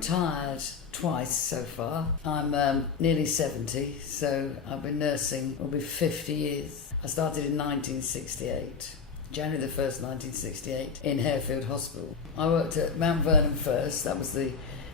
retired twice so far. I'm nearly 70, so I've been nursing, will be 50 years. I started in 1968. January the 1st, 1968, in Harefield Hospital. I worked at Mount Vernon first, that was the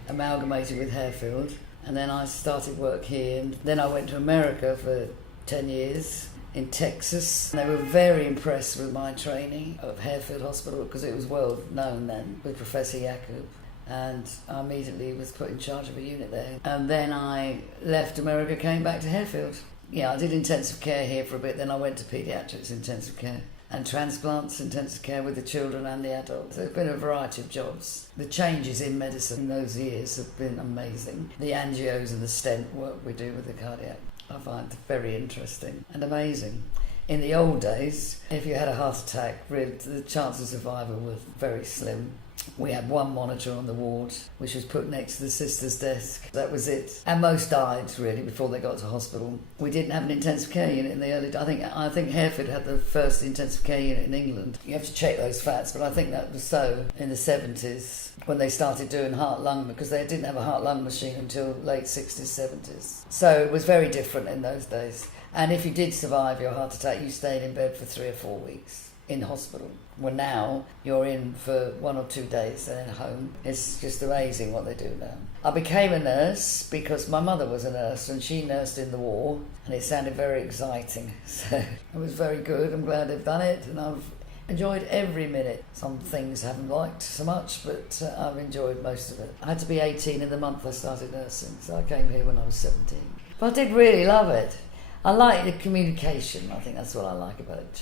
amalgamated with Harefield, and then I started work here, and then I went to America for 10 years in Texas. They were very impressed with my training at Harefield Hospital because it was well known then with Professor Jacob, and I immediately was put in charge of a unit there. And then I left America, came back to Harefield. Yeah, I did intensive care here for a bit, then I went to paediatrics intensive care and transplants, intensive care with the children and the adults. There's been a variety of jobs. The changes in medicine in those years have been amazing. The angios and the stent work we do with the cardiac, I find very interesting and amazing. In the old days, if you had a heart attack, really, the chance of survival was very slim. We had one monitor on the ward, which was put next to the sister's desk. That was it. And most died, really, before they got to hospital. We didn't have an intensive care unit in the early days. I think Harefield had the first intensive care unit in England. You have to check those facts, but I think that was so in the 70s when they started doing heart-lung, because they didn't have a heart-lung machine until late 60s, 70s. So it was very different in those days. And if you did survive your heart attack, you stayed in bed for 3 or 4 weeks in hospital. Well, now you're in for 1 or 2 days and then home. It's just amazing what they do now. I became a nurse because my mother was a nurse and she nursed in the war, and it sounded very exciting. So it was very good. I'm glad I've done it, and I've enjoyed every minute. Some things I haven't liked so much, but I've enjoyed most of it. I had to be 18 in the month I started nursing, so I came here when I was 17. But I did really love it. I like the communication. I think that's what I like about it,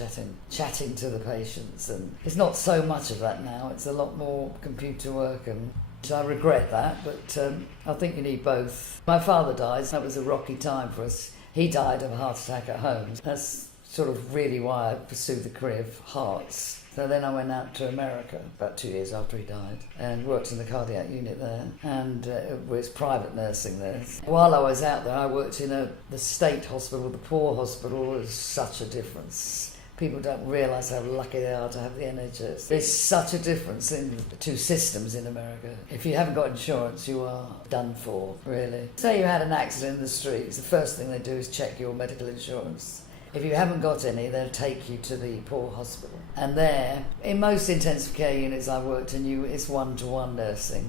chatting to the patients. And it's not so much of that now. It's a lot more computer work, and I regret that, but I think you need both. My father died. That was a rocky time for us. He died of a heart attack at home. That's sort of really why I pursued the career of hearts. So then I went out to America about 2 years after he died and worked in the cardiac unit there, and it was private nursing there. While I was out there, I worked in the state hospital, the poor hospital. Was such a difference. People don't realise how lucky they are to have the NHS. There's such a difference in the two systems in America. If you haven't got insurance, you are done for, really. Say you had an accident in the streets, the first thing they do is check your medical insurance. If you haven't got any, they'll take you to the poor hospital. And there, in most intensive care units I've worked in, it's one-to-one nursing.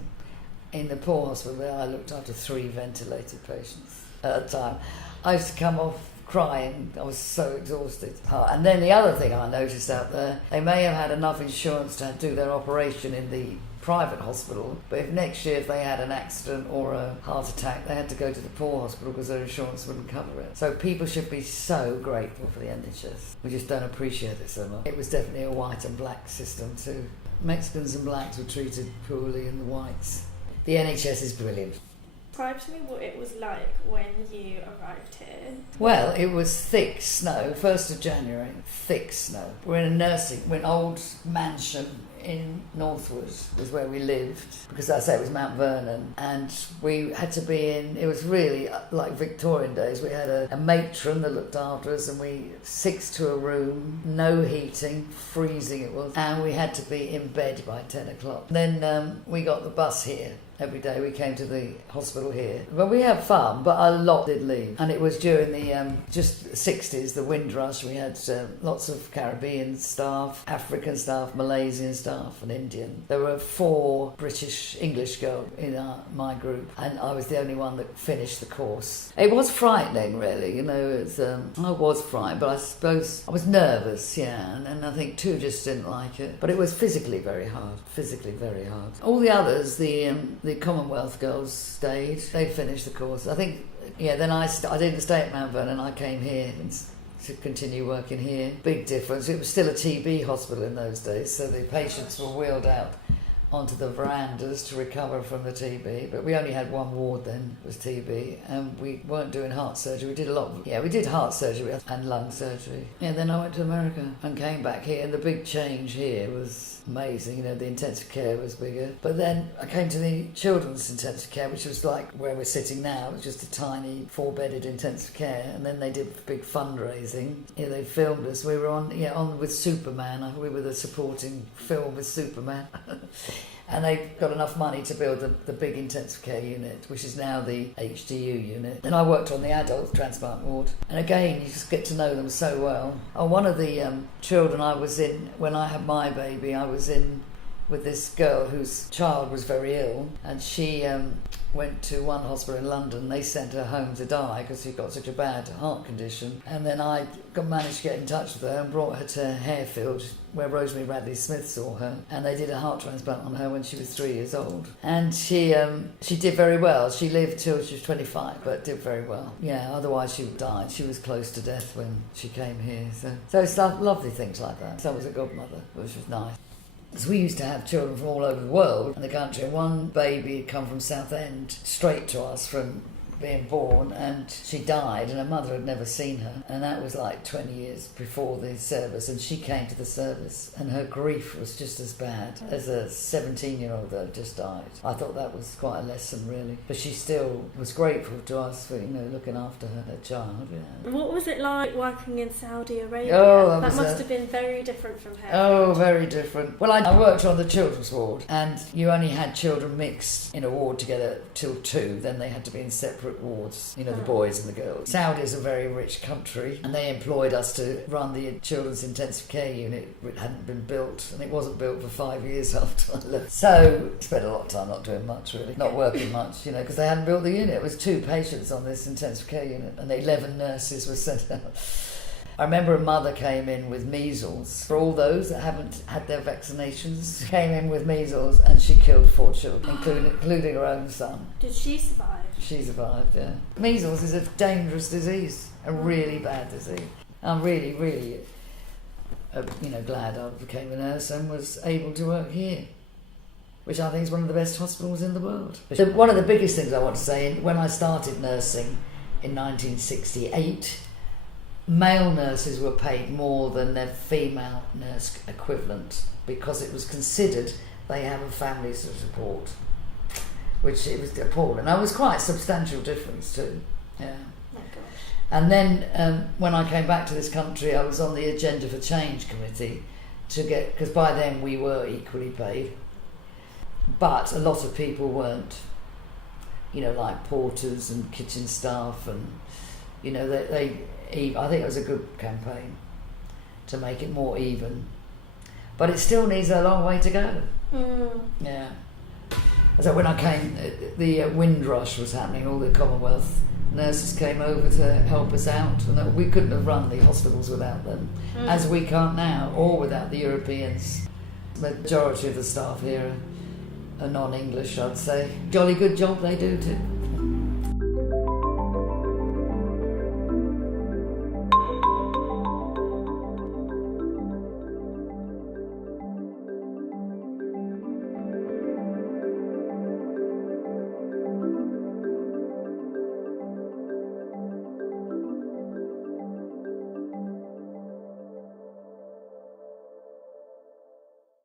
In the poor hospital there, I looked after 3 ventilated patients at a time. I used to come off crying. I was so exhausted. And then the other thing I noticed out there, they may have had enough insurance to do their operation in the private hospital, but if next year if they had an accident or a heart attack, they had to go to the poor hospital because their insurance wouldn't cover it. So people should be so grateful for the NHS. We just don't appreciate it so much. It was definitely a white and black system too. Mexicans and blacks were treated poorly, and the whites. The NHS is brilliant. Describe to me what it was like when you arrived here. Well, it was thick snow, 1st of January, thick snow. We're in an old mansion in Northwood was where we lived, because as I say it was Mount Vernon, and we had to be in, it was really like Victorian days. We had a matron that looked after us, and 6 to a room, no heating, freezing it was, and we had to be in bed by 10 o'clock. Then we got the bus here. Every day we came to the hospital here. Well, we had fun, but a lot did leave. And it was during the just 60s, the Windrush. We had lots of Caribbean staff, African staff, Malaysian staff, and Indian. There were 4 British English girls in my group, and I was the only one that finished the course. It was frightening, really. I was frightened, but I suppose I was nervous, yeah. And I think 2 just didn't like it. But it was physically very hard. All the others, the Commonwealth girls stayed. They finished the course. I think, then I didn't stay at Mount Vernon. I came here to continue working here. Big difference. It was still a TB hospital in those days, so the patients were wheeled out onto the verandas to recover from the TB, but we only had 1 ward then, it was TB, and we weren't doing heart surgery. We did heart surgery and lung surgery. Then I went to America and came back here, and the big change here was amazing. The intensive care was bigger. But then I came to the children's intensive care, which was like where we're sitting now. It was just a tiny 4-bedded intensive care, and then they did big fundraising. They filmed us. We were on with Superman. We were the supporting film with Superman. And they got enough money to build the big intensive care unit, which is now the HDU unit. Then I worked on the adult transplant ward. And again, you just get to know them so well. Oh, one of the children I was in, when I had my baby, I was in with this girl whose child was very ill, and she went to one hospital in London. They sent her home to die because she got such a bad heart condition. And then I managed to get in touch with her and brought her to Harefield, where Rosemary Radley Smith saw her, and they did a heart transplant on her when she was 3 years old. And she did very well. She lived till she was 25, but did very well. Yeah, otherwise she died. She was close to death when she came here. So it's lovely things like that. So I was a godmother, which was nice. So we used to have children from all over the world in the country, and one baby had come from Southend straight to us from being born, and she died, and her mother had never seen her, and that was like 20 years before the service, and she came to the service, and her grief was just as bad as a 17-year-old that had just died. I thought that was quite a lesson, really, but she still was grateful to us for, looking after her child. Yeah. What was it like working in Saudi Arabia? Oh, that must have been very different from here. Oh, very different. Well, I worked on the children's ward, and you only had children mixed in a ward together till 2, then they had to be in separate wards, the boys and the girls. Saudi is a very rich country, and they employed us to run the children's intensive care unit, which hadn't been built, and it wasn't built for 5 years after I left. So spent a lot of time not doing much, really, not working much, because they hadn't built the unit. It was 2 patients on this intensive care unit, and 11 nurses were sent out. I remember a mother came in with measles. For all those that haven't had their vaccinations, came in with measles, and she killed 4 children, including her own son. Did she survive? She survived, yeah. Measles is a dangerous disease, a really bad disease. I'm really, really, glad I became a nurse and was able to work here, which I think is one of the best hospitals in the world. One of the biggest things I want to say, when I started nursing in 1968, male nurses were paid more than their female nurse equivalent because it was considered they have a family to support, which it was appalling. And it was quite a substantial difference too. Yeah. Oh, gosh. And then when I came back to this country, I was on the Agenda for Change committee because by then we were equally paid, but a lot of people weren't. Like porters and kitchen staff, and I think it was a good campaign to make it more even, but it still needs a long way to go. Yeah. So when I came, the Windrush was happening, all the Commonwealth nurses came over to help us out, and we couldn't have run the hospitals without them, as we can't now, or without the Europeans. The majority of the staff here are non-English, I'd say. Jolly good job they do too.